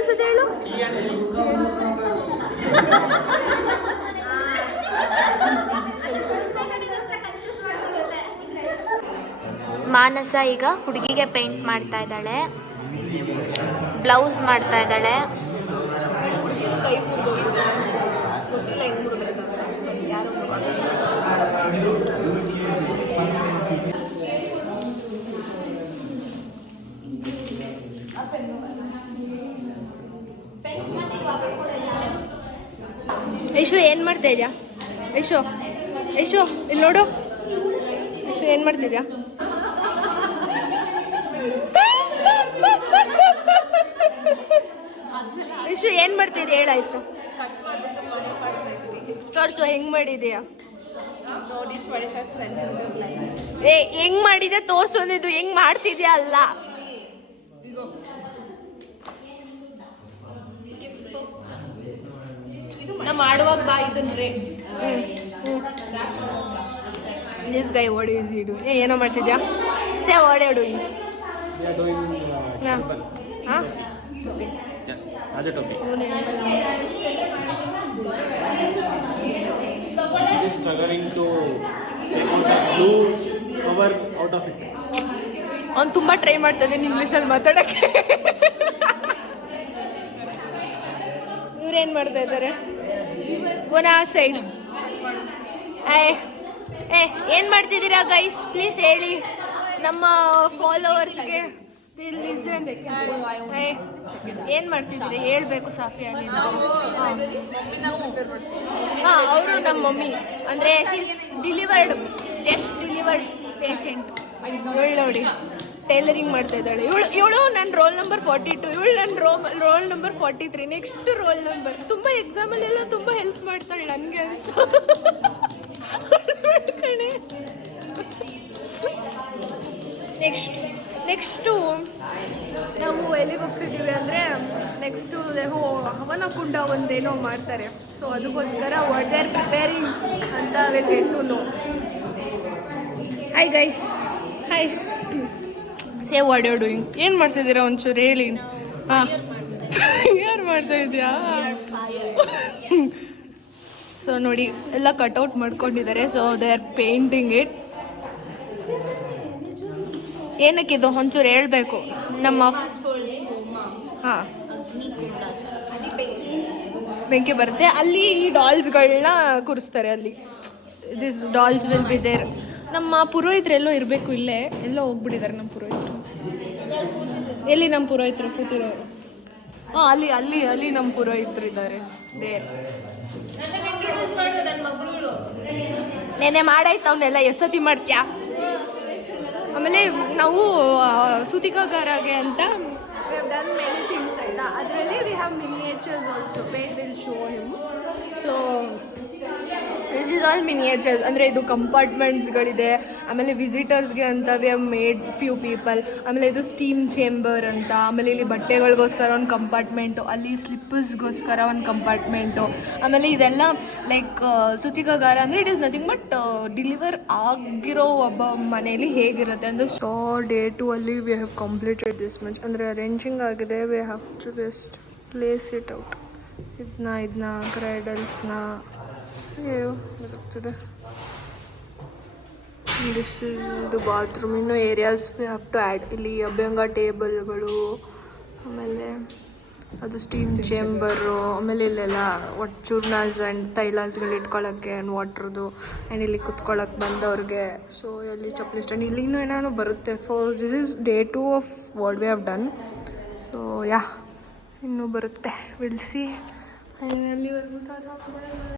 ಇನ್ನೊಂದ್ಸತಿ ಹೇಳು. ಮಾನಸ ಈಗ ಹುಡುಗಿಗೆ ಪೇಂಟ್ ಮಾಡ್ತಾ ಇದ್ದಾಳೆ, ಬ್ಲೌಸ್ ಮಾಡ್ತಾ ಇದ್ದಾಳೆ. ಯಶು ಏನು ಮಾಡ್ತಾ ಇದೆಯಾ? ಯಶು ಯಶು ಇಲ್ಲಿ ನೋಡು. ಯಶು ಏನು ಮಾಡ್ತಿದ್ಯಾ? ಯಶು ಏನು ಮಾಡ್ತಿದ್ಯಾ ಹೇಳಾಯ್ತು. ತೋರ್ಸು ಹೆಂಗ್ ಮಾಡಿದೀಯಾ? ಏ ಹೆಂಗ್ ಮಾಡಿದೆ ತೋರ್ಸು. ಇದು ಹೆಂಗ್ ಮಾಡ್ತಿದ್ಯಾ ಅಲ್ಲ. ಮಾಡುವಾಗ ಬಾ ಇದನ್ರಿ. This guy what is he doing? ಏನೋ ಮಾಡ್ತಿದ್ಯಾ? Say what are doing? ಹಾಂ Yes, Raja topic. She is struggling to take out the blue cover out of it. ಅವ್ನು ತುಂಬ ಟ್ರೈ ಮಾಡ್ತಾನೆ ಇಂಗ್ಲೀಷಲ್ಲಿ ಮಾತಾಡೋಕ್ಕೆ. ಇವ್ರೇನು ಮಾಡ್ತಾ ಇದ್ದಾರೆ? ಆ ಸೈಡ್ ಏನು ಮಾಡ್ತಿದ್ದೀರಾ ಗೈಸ್? ಪ್ಲೀಸ್ ಹೇಳಿ ನಮ್ಮ ಫಾಲೋವರ್ಸ್ಗೆ. ಏನು ಮಾಡ್ತಿದ್ದೀರಿ ಹೇಳ್ಬೇಕು ಸಾಫಿಯಾ ನೀನು. ಹಾಂ, ಅವರು ನಮ್ಮ ಮಮ್ಮಿ ಅಂದರೆ ಜಸ್ಟ್ ಡಿಲಿವರ್ಡ್ ಪೇಷಂಟ್. ಇವಳು ನೋಡಿ ಟೈಲರಿಂಗ್ ಮಾಡ್ತಾ ಇದ್ದಾಳೆ. ಇವಳು ನನ್ನ ರೋಲ್ ನಂಬರ್ 42, ಇವಳು ನನ್ನ roll number 43. Next roll number. ತುಂಬ ಎಕ್ಸಾಮಲ್ಲೆಲ್ಲ ತುಂಬ ಹೆಲ್ಪ್ ಮಾಡ್ತಾಳೆ ನನಗೆ ಅಂತ ಕಣೆ. ನೆಕ್ಸ್ಟು ನಾವು ಎಲ್ಲಿಗೆ ಹೋಗ್ತಿದ್ದೀವಿ ಅಂದರೆ ನೆಕ್ಸ್ಟು ಹವನ ಕುಂಡ ಒಂದೇನೋ ಮಾಡ್ತಾರೆ. ಸೊ ಅದಕ್ಕೋಸ್ಕರ ವಾಟ್ ದೇ ಆರ್ ಪ್ರಿಪೇರಿಂಗ್ ಅಂತ will get to know. Hi guys, hi. Say what you are doing? ಏನು ಮಾಡ್ತಿದ್ದೀರಾ ಒಂಚೂರು ಹೇಳಿ. ಹಾಂ, ಯಾರು ಮಾಡ್ತಾ ಇದೆಯಾ? ಸೊ ನೋಡಿ ಎಲ್ಲ ಕಟ್ಔಟ್ ಮಾಡ್ಕೊಂಡಿದ್ದಾರೆ. So they are painting it. ಏನಕ್ಕಿದು ಒಂಚೂರು ಹೇಳ್ಬೇಕು. ನಮ್ಮ ಹಾಂ ಬೆಂಕಿ ಬರುತ್ತೆ ಅಲ್ಲಿ. ಈ ಡಾಲ್ಸ್ಗಳನ್ನ ಕೂರಿಸ್ತಾರೆ ಅಲ್ಲಿ. This dolls will be there. ನಮ್ಮ ಪುರೋಹಿತರು ಎಲ್ಲೋ ಇರಬೇಕು, ಇಲ್ಲೇ ಎಲ್ಲೋ ಹೋಗ್ಬಿಟ್ಟಿದ್ದಾರೆ ನಮ್ಮ ಪುರೋಹಿತರು. ಎಲ್ಲಿ ನಮ್ಮ ಪುರೋಹಿತರು ಕೂತಿರೋರು? ಹಾಂ, ಅಲ್ಲಿ ನಮ್ಮ ಪುರೋಹಿತರು ಇದ್ದಾರೆ ದೇರ್. ನೆನೆ ಮಾಡಾಯ್ತು ಅವನ್ನೆಲ್ಲ ಎಸತಿ ಮಾಡ್ತೀಯಾ? ಆಮೇಲೆ ನಾವು ಸುತಿಕಾಗಾರಗೆ ಅಂತ we have done many things ಆಯಿತಾ. ಅದರಲ್ಲಿ we have miniatures also. Paid will show him. So this is all miniatures. ಅಂದರೆ ಇದು ಕಂಪಾರ್ಟ್ಮೆಂಟ್ಸ್ಗಳಿದೆ. ಆಮೇಲೆ ವಿಸಿಟರ್ಸ್ಗೆ ಅಂತ we have made few people. ಆಮೇಲೆ ಇದು ಸ್ಟೀಮ್ ಚೇಂಬರ್ ಅಂತ. ಆಮೇಲೆ ಇಲ್ಲಿ ಬಟ್ಟೆಗಳಿಗೋಸ್ಕರ ಒಂದು ಕಂಪಾರ್ಟ್ಮೆಂಟು, ಅಲ್ಲಿ ಸ್ಲಿಪ್ಪರ್ಸ್ಗೋಸ್ಕರ ಒಂದು ಕಂಪಾರ್ಟ್ಮೆಂಟು. ಆಮೇಲೆ ಇದೆಲ್ಲ ಲೈಕ್ ಸುತಿಕಾಗಾರ ಅಂದರೆ it is nothing but deliver ಆಗಿರೋ ಒಬ್ಬ ಮನೇಲಿ ಹೇಗಿರುತ್ತೆ ಅಂದರೆ. ಸೊ ಡೇ 2 ಅಲ್ಲಿ we have completed this much. ಅಂದರೆ ಅರೇಂಜಿಂಗ್ ಆಗಿದೆ. We have to just place it out. ಇದನ್ನ ಕ್ರೈಡಲ್ಸ್ನ ಗೊತ್ತಾಗ್ತದೆ. This is the bathroom. ಇನ್ನೂ areas we have to add. ಇಲ್ಲಿ ಅಭ್ಯಂಗ ಟೇಬಲ್ಗಳು, ಆಮೇಲೆ ಅದು ಸ್ಟೀಮ್ ಚೇಂಬರು, ಆಮೇಲೆ ಇಲ್ಲೆಲ್ಲ ಒಟ್ಟು ಚೂರ್ನಾಸ್ ಆ್ಯಂಡ್ ತೈಲಾಸ್ಗಳು ಇಟ್ಕೊಳ್ಳೋಕ್ಕೆ ಆ್ಯಂಡ್ ವಾಟ್ರದ್ದು ಆ್ಯಂಡ್ ಇಲ್ಲಿ ಕುತ್ಕೊಳ್ಳೋಕೆ ಬಂದವ್ರಿಗೆ. ಸೊ ಇಲ್ಲಿ ಚಪ್ಪಲಿ ಸ್ಟ್ಯಾಂಡ್, ಇಲ್ಲಿ ಇನ್ನೂ ಏನಾದ್ರು ಬರುತ್ತೆ. This is day 2 of what we have done. So yeah ಇನ್ನೂ ಬರುತ್ತೆ, ವಿಲ್ ಸಿ. ಅಲ್ಲಿವರೆಗೂ